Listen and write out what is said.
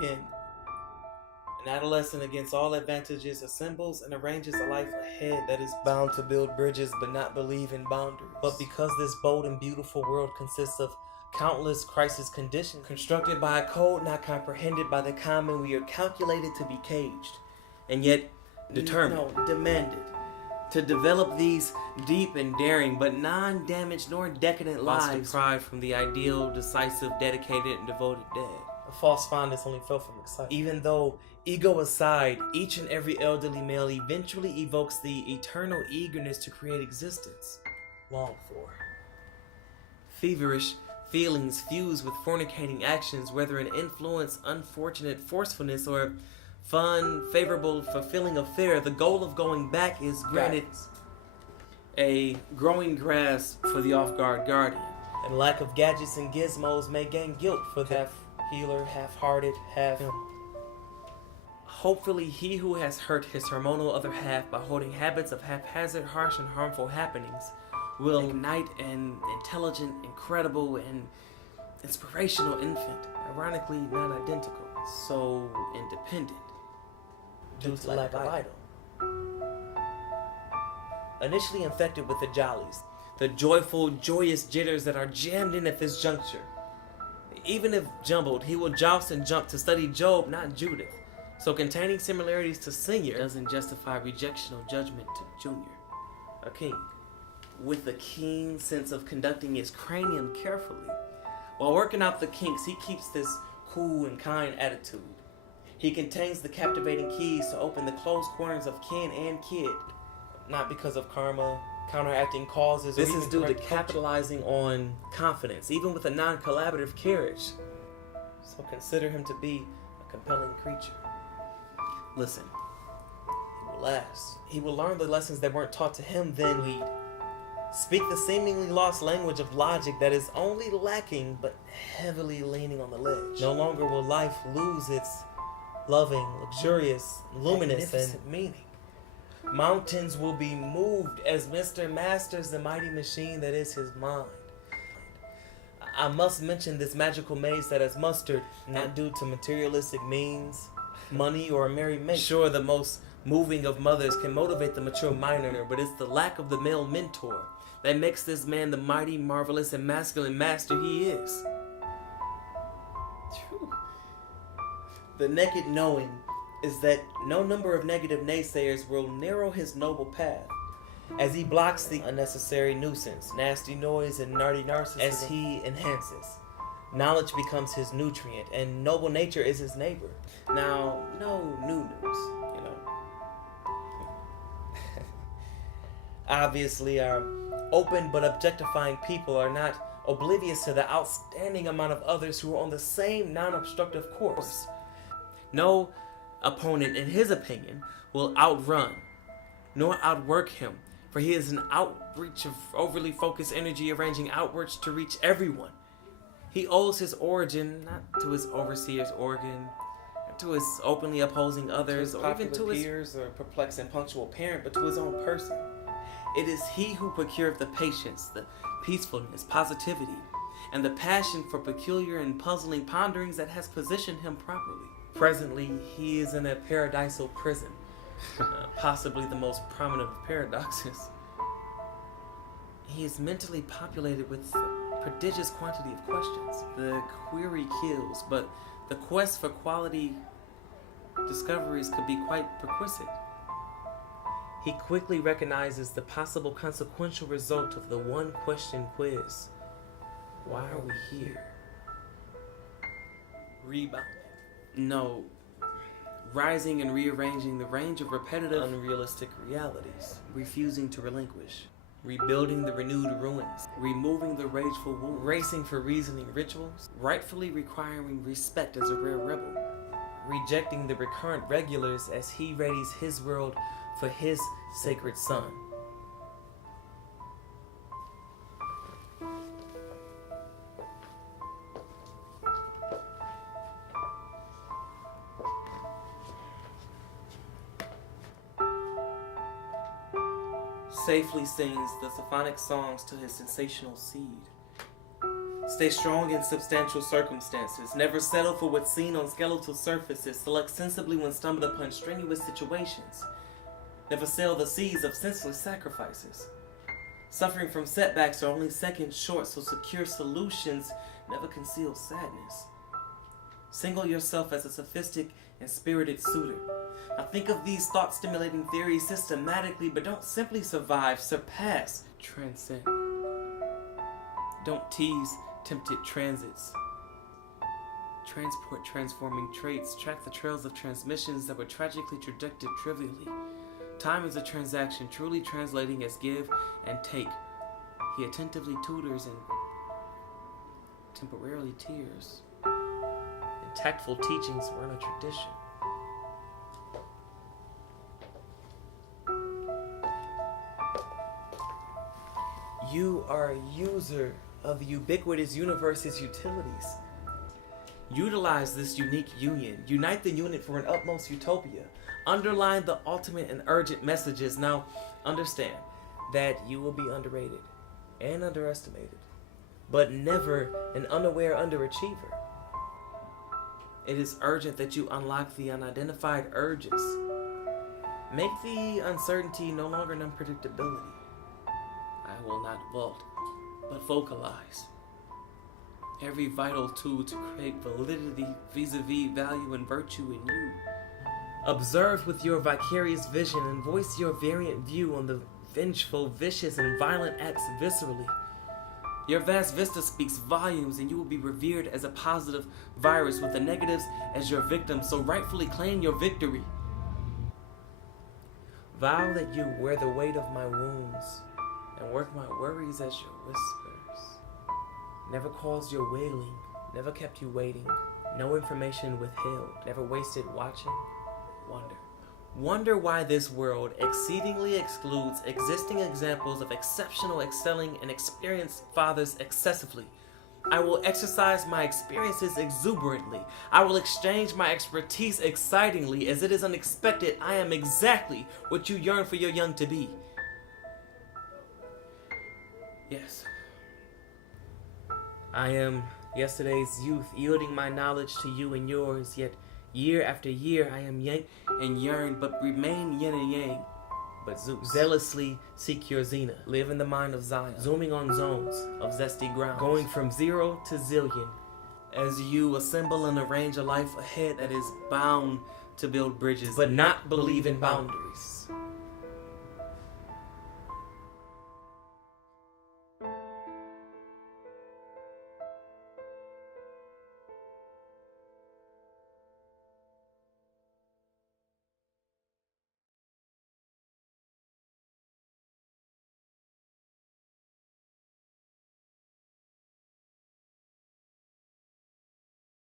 again. An adolescent against all advantages assembles and arranges a life ahead that is bound to build bridges but not believe in boundaries. But because this bold and beautiful world consists of countless crisis conditions constructed by a code not comprehended by the common, we are calculated to be caged and yet demanded to develop these deep and daring but non-damaged nor decadent lives deprived from the ideal, decisive, dedicated, and devoted dead. A false fondness only fell from excitement. Even though, ego aside, each and every elderly male eventually evokes the eternal eagerness to create existence longed for. Feverish feelings fuse with fornicating actions, whether an influence, unfortunate forcefulness, or fun, favorable, fulfilling affair. The goal of going back is granted a growing grasp for the off-guard guardian. And lack of gadgets and gizmos may gain guilt for the half-healer, half-hearted, half-him. Hopefully he who has hurt his hormonal other half by holding habits of haphazard, harsh, and harmful happenings will ignite an intelligent, incredible, and inspirational infant, ironically non-identical, so independent, due to lack of idol. Initially infected with the jollies, the joyful, joyous jitters that are jammed in at this juncture. Even if jumbled, he will joust and jump to study Job, not Judith. So containing similarities to senior doesn't justify rejection or judgment to junior. A king, with a keen sense of conducting his cranium carefully. While working out the kinks, he keeps this cool and kind attitude. He contains the captivating keys to open the closed corners of kin and kid. Not because of karma, counteracting causes. This is due to capitalizing on confidence, even with a non-collaborative carriage. So consider him to be a compelling creature. Listen, he will last. He will learn the lessons that weren't taught to him, then lead. Speak the seemingly lost language of logic that is only lacking but heavily leaning on the ledge. No longer will life lose its loving, luxurious, luminous, and meaning. Mountains will be moved as Mr. masters the mighty machine that is his mind. I must mention this magical maze that has mustered, not due to materialistic means, money, or a merry mate. Sure, the most moving of mothers can motivate the mature minor, but it's the lack of the male mentor that makes this man the mighty, marvelous, and masculine master he is. The naked knowing is that no number of negative naysayers will narrow his noble path, as he blocks the unnecessary nuisance, nasty noise, and nardy narcissism as he enhances. Knowledge becomes his nutrient, and noble nature is his neighbor. Now, no new news, you know. Obviously, our open but objectifying people are not oblivious to the outstanding amount of others who are on the same non-obstructive course. No opponent, in his opinion, will outrun nor outwork him, for he is an outreach of overly focused energy arranging outwards to reach everyone. He owes his origin not to his overseer's organ, not to his openly opposing others, or even to his peers or perplexed and punctual parent, but to his own person. It is he who procured the patience, the peacefulness, positivity, and the passion for peculiar and puzzling ponderings that has positioned him properly. Presently, he is in a paradisal prison, possibly the most prominent of paradoxes. He is mentally populated with a prodigious quantity of questions. The query kills, but the quest for quality discoveries could be quite perquisite. He quickly recognizes the possible consequential result of the one question quiz. Why are we here? Rebounding. No. Rising and rearranging the range of repetitive, unrealistic realities. Refusing to relinquish. Rebuilding the renewed ruins. Removing the rageful wound. Racing for reasoning rituals. Rightfully requiring respect as a rare rebel. Rejecting the recurrent regulars as he readies his world for his sacred son. Safely sings the symphonic songs to his sensational seed. Stay strong in substantial circumstances. Never settle for what's seen on skeletal surfaces. Select sensibly when stumbled upon strenuous situations. Never sail the seas of senseless sacrifices. Suffering from setbacks are only seconds short, so secure solutions never conceal sadness. Single yourself as a sophistic and spirited suitor. Now think of these thought-stimulating theories systematically, but don't simply survive, surpass, transcend. Don't tease tempted transits. Transport transforming traits. Track the trails of transmissions that were tragically trajected trivially. Time is a transaction, truly translating as give and take. He attentively tutors and temporarily tears. And tactful teachings were in a tradition. You are a user of the ubiquitous universe's utilities. Utilize this unique union. Unite the unit for an utmost utopia. Underline the ultimate and urgent messages. Now, understand that you will be underrated and underestimated, but never an unaware underachiever. It is urgent that you unlock the unidentified urges. Make the uncertainty no longer an unpredictability. I will not vault, but vocalize. Every vital tool to create validity vis-a-vis value and virtue in you. Observe with your vicarious vision and voice your variant view on the vengeful, vicious, and violent acts viscerally. Your vast vista speaks volumes, and you will be revered as a positive virus with the negatives as your victims, so rightfully claim your victory. Vow that you wear the weight of my wounds and work my worries as your whispers. Never caused your wailing, never kept you waiting, no information withheld, never wasted watching. Wonder why this world exceedingly excludes existing examples of exceptional, excelling, and experienced fathers excessively. I will exercise my experiences exuberantly. I will exchange my expertise excitingly. As it is unexpected, I am exactly what you yearn for your young to be. Yes. I am yesterday's youth, yielding my knowledge to you and yours, yet year after year I am yang and yearn, but remain yin and yang. But Zeus, zealously seek your zenith. Live in the mind of Zion, zooming on zones of zesty ground, going from 0 to zillion, as you assemble and arrange a life ahead that is bound to build bridges, but not believe in boundaries.